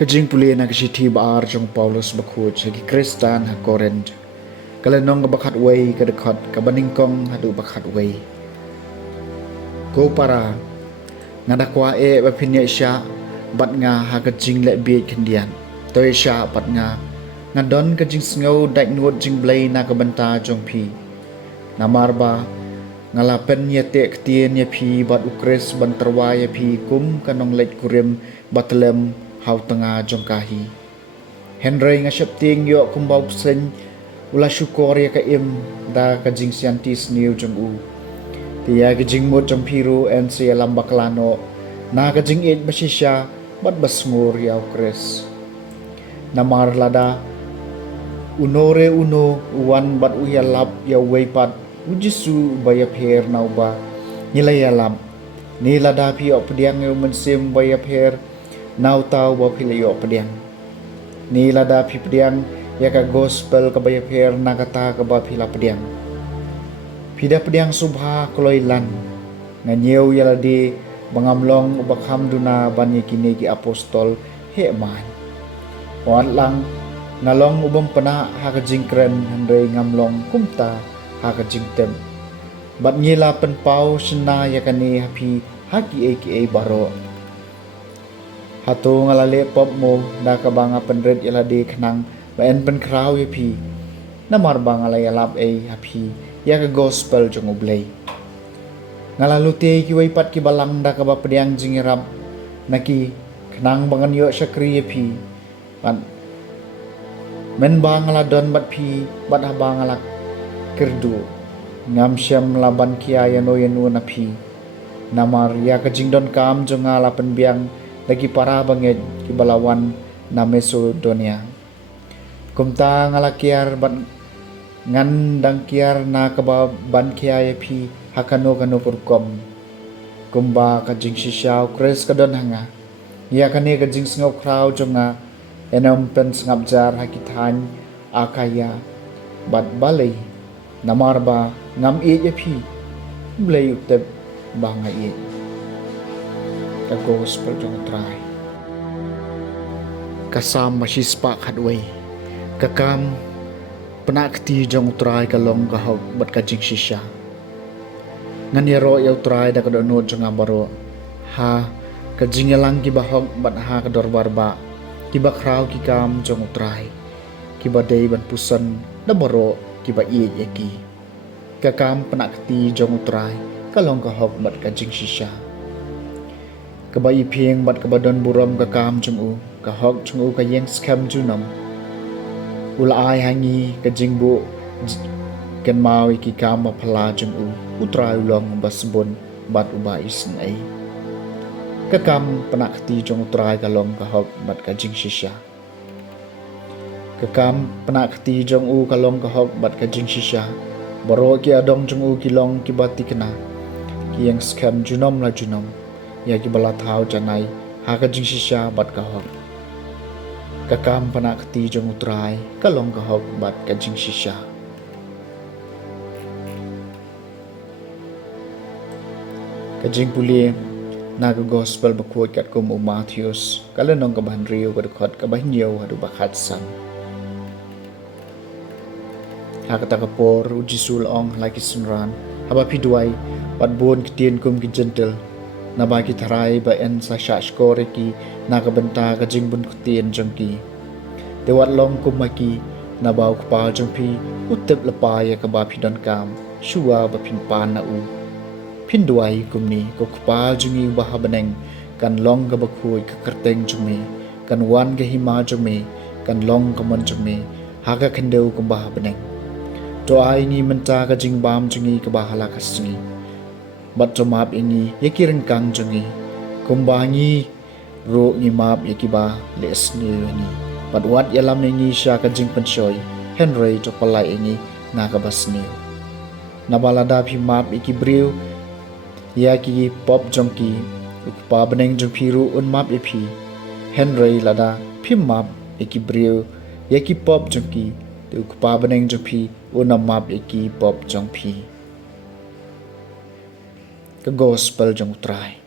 Kajing puli na kasiti baar jong Paulus bakut sagi Kristan ha Korint. Kalenong bakat way kadekot kabaningkong hadu bakat way. Ko para ngadakwa bapinya isya bat nga ha kajing le biet kendian. Toy isya bat nga ngadon kajing sengaw daik nuot jing blay na kabanta jong pi. Namarba ngalapen yete ketien ya pi bat ukres banterwa ya pi kum kanong lek kurim batlem hau tengah jongkahi. Henry nga syapting yo kumbau sen ula syukur ya ka im da kajing siantis niu jong u. Tiya kajing mut jong piru en siya lambak lano na kajing it basisya bat basngur ya ukres. Namar lada unore uno uwan bat uyalap ya weipat ujisu bayap her nauba nilayalam ni lada pi op diang yo mensim bayap her nau tau ba pilayo pediang ni lada pi pediang ya ka gospel ka bayap her na kata ka ba pila pediang pida pediang subha kloilan nganyeu ya ladi bangamlong bakham duna banyi kini ki apostol he man wan lang ngalong ubang pana ha ka jingkren handre ngamlong kumta ha ka jingtem bat ngila pen pau sena ya kani hapi haki aka baro hatu ngalale pop mo da kabanga penred iladi kenang baen pen kraw ya pi namar bang alay alap hapi ya ka gospel jong ublay ngalalu te ki waipat ki balang da ka ba pediang jingirap naki kenang bangan yo syakri ya pi ban men bang aladon bat pi bat habang alak kerdu ngam syam laban kia yano yanu na pi namar ya ka jingdon kam jong alapan biang lagi para banget ki balawan na Macedonia. Kumta ngalakiar ban ngan dangkiar na kababan kiaya pi hakano kano kurkom. Kumba kajing sisyaw kres kadon hanga. Ya kani kajing singaw kraw jonga enom pen sngabjar hakitan akaya bat balay namarba ngam ya pi blay utep banga ka gospel jong try kasam masispa kadway kakam penakti jong try kalong kahog bat kajing sisya nganyero yaw try da kadonod jong abaro ha kajing lang kibahog bat ha kadorbarba kibakraw kikam jong try kibadey ban pusan da baro kiba yaki kakam penakti jong try kalong kahog bat kajing sisya kabai pieng bat kabadon buram ka kam chung u ka hok chung u ka yeng skam junam ula ai hangi ka jingbu kan mau ki kam ma phala chung u utra ulong basbon bat uba isn ai ka kam panakti chung utrai ka long ka hok bat ka jing shisha ka kam panakti chung u ka long ka hok bat ka jing shisha baro ki adong chung u ki long ki bati kana ki yeng skam junam la junam ya ki bala thau janai ha ka jing shisha bat ka hok ka kam panakti jong utrai ka long ka hok bat ka jing shisha ka jing puli na ka gospel bakuat kat kum Matthews kala nong ka ban riu ka dukot ka bahinyo hadu bakat sam ha ka takapor uji sulong laki sunran haba pidwai bat bon kitien kum ki gentle na bagi tarai ba en sa shashkore ki na kabenta ka jingbun kutien jangki dewat long kumaki na bau kpa jangpi utep lapaya ka ba pidon kam shuwa ba pinpan na u phin duai kumni ko kpa jungi bah beneng kan long ka bakhui ka kerteng jumi kan wan ka hima jumi kan long ka mon jumi haga khendeu kum bah beneng to ai ni menta ka jingbam jungi ka bahala kasngi bat to map ini yakireng kang jungi kumbangi ro ni map yakiba les ni ni pat wat yalam ni sha ka jing panchoi henry to palai ini na ka basni nabalada phi map ikibriu yaki pop jongki ukpa beneng jongpiru un map ipi henry lada phi map ikibriu yaki pop jongki ukpa beneng jongpi un map iki pop jongpi ka gospel jong trai